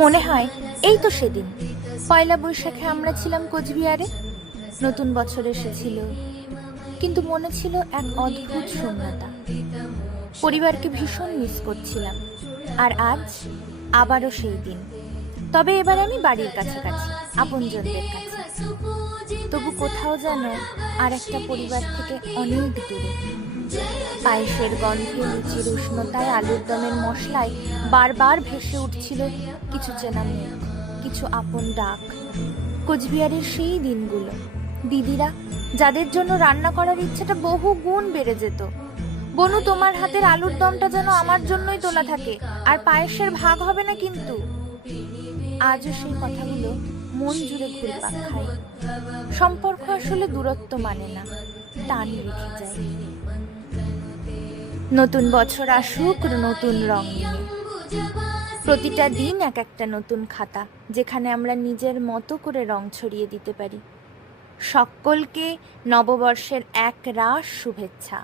মনে হয় এই তো সেদিন পয়লা বৈশাখে আমরা ছিলাম কোচবিহারে। নতুন বছর এসেছিল, কিন্তু মনে ছিল এক অদ্ভুত শূন্যতা। পরিবারকে ভীষণ মিস করছিলাম। আর আজ আবারও সেই দিন, তবে এবার আমি বাড়ির কাছাকাছি, আপনজনদের কাছে। তবু কোথাও যেন আর একটা পরিবার থেকে অনেক দূরে। পায়েসের গন্ধে, লুচির উষ্ণতায়, আলুর দমের মশলায় বারবার ভেসে উঠছিল কিছু চেনা মুখ, কিছু আপন ডাক। কোচবিহারের সেই দিনগুলো, দিদিরা যাদের জন্য রান্না করার ইচ্ছাটা বহু গুণ বেড়ে যেত। বনু, তোমার হাতের আলুর দমটা যেন আমার জন্যই তোলা থাকে, আর পায়েসের ভাগ হবে না কিন্তু। আজও সেই কথাগুলো মন জুড়ে ঘুরপাক খায়। সম্পর্ক আসলে দূরত্ব মানে না, টান রেখে যায়। নতুন বছর আসুক নতুন রং নিয়ে। প্রতিটা দিন এক একটা নতুন খাতা, যেখানে আমরা নিজের মতো করে রং ছড়িয়ে দিতে পারি। সকলকে নববর্ষের এক রাশ শুভেচ্ছা।